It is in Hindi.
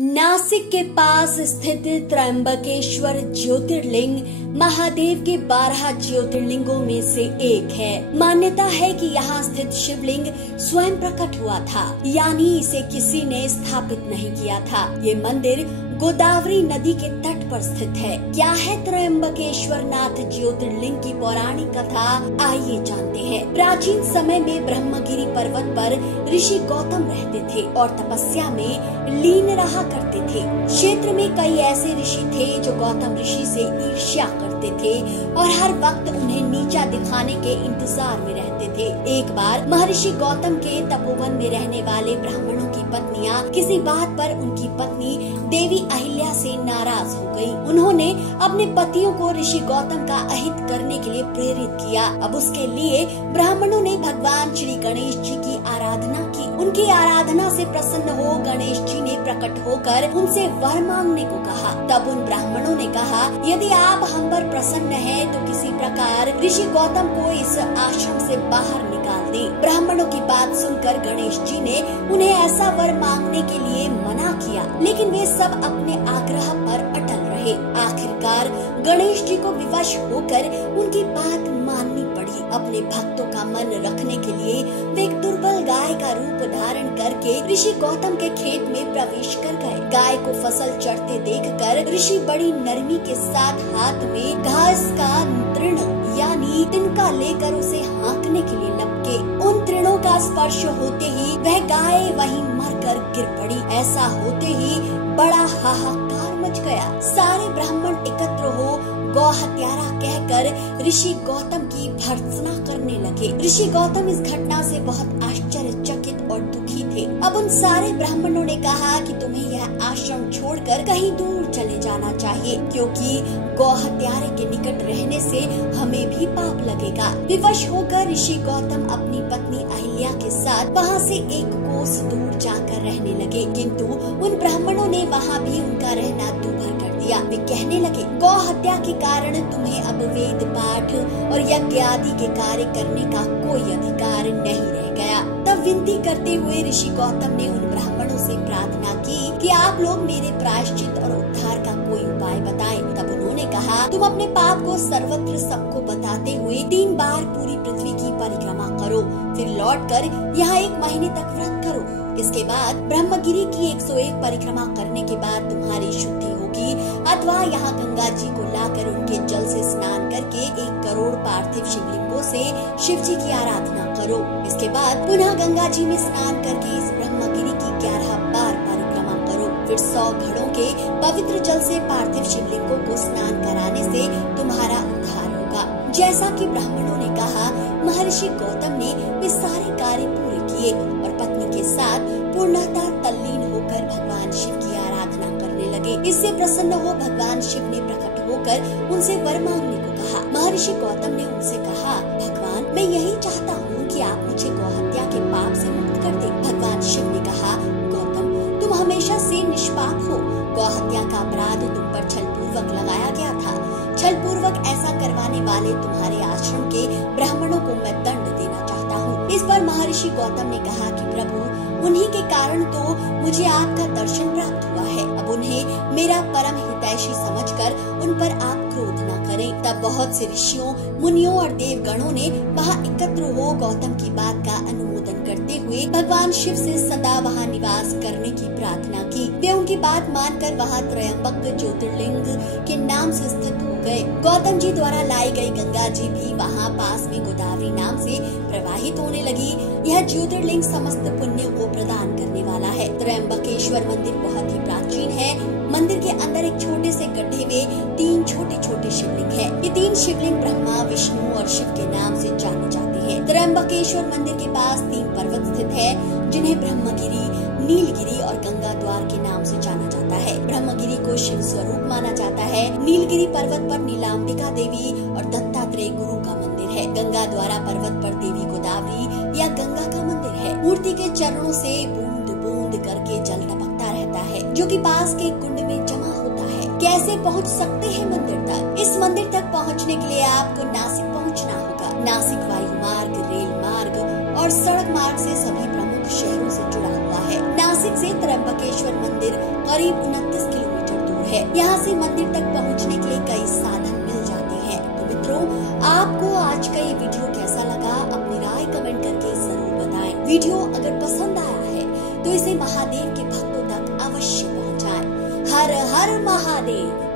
नासिक के पास स्थित त्र्यंबकेश्वर ज्योतिर्लिंग महादेव के 12 ज्योतिर्लिंगों में से एक है। मान्यता है कि यहाँ स्थित शिवलिंग स्वयं प्रकट हुआ था, यानी इसे किसी ने स्थापित नहीं किया था। ये मंदिर गोदावरी नदी के तट पर स्थित है। क्या है त्र्यंबकेश्वर नाथ ज्योतिर्लिंग की पौराणिक कथा, आइए जानते हैं। प्राचीन समय में ब्रह्मगिरी पर्वत पर ऋषि गौतम रहते थे और तपस्या में लीन रहा करते थे। क्षेत्र में कई ऐसे ऋषि थे जो गौतम ऋषि से ईर्ष्या करते थे और हर वक्त उन्हें नीचा दिखाने के इंतजार में रहते थे। एक बार महर्षि गौतम के तपोवन में रहने वाले ब्राह्मणों की पत्नियां किसी बात पर उनकी पत्नी देवी अहिल्या से नाराज हो गयी। उन्होंने अपने पतियों को ऋषि गौतम का अहित करने के लिए प्रेरित किया। अब उसके लिए ब्राह्मणों ने भगवान श्री गणेश जी की आराधना की। उनकी आराधना से प्रसन्न हो गणेश जी ने प्रकट होकर उनसे वर मांगने को कहा। तब उन ब्राह्मणों ने कहा, यदि आप हम पर प्रसन्न हैं तो किसी प्रकार ऋषि गौतम को इस आश्रम से बाहर निकाल दे। ब्राह्मणों की बात सुनकर गणेश जी ने उन्हें ऐसा वर मांगने के लिए मना किया, लेकिन वे सब अपने आग्रह पर अटल रहे। आखिरकार गणेश जी को विवश होकर उनकी बात माननी पड़ी। अपने भक्तों का मन रखने के लिए वे एक दुर्बल गाय का रूप धारण करके ऋषि गौतम के खेत में प्रवेश कर गए। गाय को फसल चढ़ते देखकर ऋषि बड़ी नरमी के साथ हाथ में घास का तृण यानी तिनका लेकर उसे हाँकने के लिए लपके। उन तृणों का स्पर्श होते ही वह गाय वहीं मरकर गिर पड़ी। ऐसा होते ही बड़ा हाहाकार मच गया। सारे ब्राह्मण एकत्र हो गौ हत्यारा कहकर ऋषि गौतम की भर्त्सना करने लगे। ऋषि गौतम इस घटना से बहुत आश्चर्यचकित और दुखी थे। अब उन सारे ब्राह्मणों ने कहा कि तुम्हें यह आश्रम छोड़कर कहीं दूर चले जाना चाहिए, क्योंकि गौ हत्यारे के निकट रहने से हमें भी पाप लगेगा। विवश होकर ऋषि गौतम अपनी पत्नी अहिल्या के साथ वहाँ से एक कोस दूर जाकर रहने लगे, किंतु उन ब्राह्मणों ने वहाँ भी उनका रहना दूभर कर दिया। वे कहने लगे, गौ हत्या के कारण तुम्हें अब वेद पाठ और यज्ञ आदि के कार्य करने का कोई अधिकार नहीं रह गया। तब विनती करते हुए ऋषि गौतम ने उन ब्राह्मणों से प्रार्थना की कि आप लोग मेरे प्रायश्चित और उद्धार का कोई उपाय बताएं। तब उन्होंने कहा, तुम अपने पाप को सर्वत्र सबको बताते हुए 3 बार पूरी पृथ्वी की परिक्रमा करो, फिर लौटकर यहाँ 1 महीने तक व्रत करो। इसके बाद ब्रह्मगिरी की 101 परिक्रमा करने के बाद तुम्हारी शुद्धि होगी, अथवा यहाँ गंगा जी को लाकर उनके जल से स्नान करके 1 करोड़ पार्थिव शिवलिंगों से शिव जी की आराधना करो। इसके बाद पुनः गंगा जी में स्नान करके इस ब्रह्मगिरी की 11 बार परिक्रमा करो। फिर 100 घड़ों के पवित्र जल से पार्थिव शिवलिंगों को स्नान कराने से तुम्हारा उद्धार होगा। जैसा कि ब्राह्मणों ने कहा, महर्षि गौतम ने वे सारे कार्य पूरे किए और पत्नी के साथ पूर्णतः तल्लीन होकर भगवान शिव की आराधना करने लगे। इससे प्रसन्न हो भगवान शिव ने प्रकट होकर उनसे वर मांगने को कहा। महर्षि गौतम ने उनसे कहा, भगवान मैं यही चाहता हूँ कि आप मुझे गौ हत्या के पाप से मुक्त कर दें। भगवान शिव ने कहा, गौतम तुम हमेशा से निष्पाप हो। गौ हत्या का अपराध तुम पर छल पूर्वक लगाया गया था। छल पूर्वक ऐसा करवाने वाले तुम्हारे आश्रम के ब्राह्मणों को मैं दंड देना चाहता हूँ। इस पर महर्षि गौतम ने कहा कि प्रभु, उन्हीं के कारण तो मुझे आपका दर्शन प्राप्त हुआ है। अब उन्हें मेरा परम हितैषी समझकर उन पर आप क्रोध न करें। तब बहुत से ऋषियों, मुनियों और देवगणों ने वहाँ एकत्र हो गौतम की बात का अनुमोदन करते हुए भगवान शिव से सदा वहाँ निवास करने की प्रार्थना की। वे उनकी बात मानकर वहाँ त्र्यंबक ज्योतिर्लिंग के नाम से स्थित हो गए। गौतम जी द्वारा लाई गई गंगा जी भी वहाँ पास में गोदावरी नाम से प्रवाहित होने लगी। यह ज्योतिर्लिंग समस्त पुण्य को प्रदान करने वाला है। त्र्यंबकेश्वर मंदिर बहुत ही प्राचीन है। मंदिर के अंदर एक छोटे से गड्ढे में 3 छोटे-छोटे शिवलिंग है। ये 3 शिवलिंग ब्रह्मा, विष्णु और शिव के नाम से जाने जाते हैं। त्र्यंबकेश्वर मंदिर के पास 3 पर्वत स्थित है, जिन्हें ब्रह्मगिरी, नीलगिरी और गंगा द्वार के नाम से जाना जाता है। ब्रह्मगिरी को शिव स्वरूप माना जाता है। नीलगिरी पर्वत पर नीलांबिका देवी और दत्तात्रेय गुरु का मंदिर है। गंगा द्वारा पर्वत पर देवी गोदावरी या गंगा का मंदिर है। मूर्ति के चरणों से बूंद बूंद करके जल टपकता रहता है, जो कि पास के कुंड में जमा होता है। कैसे पहुंच सकते हैं मंदिर तक? इस मंदिर तक पहुंचने के लिए आपको नासिक पहुंचना होगा। नासिक वायु मार्ग, रेल मार्ग और सड़क मार्ग से सभी प्रमुख शहरों से जुड़ा हुआ है। नासिक से त्र्यंबकेश्वर मंदिर करीब 29 किलोमीटर दूर है। यहाँ से मंदिर तक पहुँचने के लिए कई साधन मिल जाते हैं। तो मित्रों, आपको आज का ये वीडियो कैसा लगा, अपनी राय कमेंट करके जरूर बताएं। वीडियो अगर पसंद आया है तो इसे महादेव के भक्तों तक अवश्य पहुँचाएं। हर हर महादेव।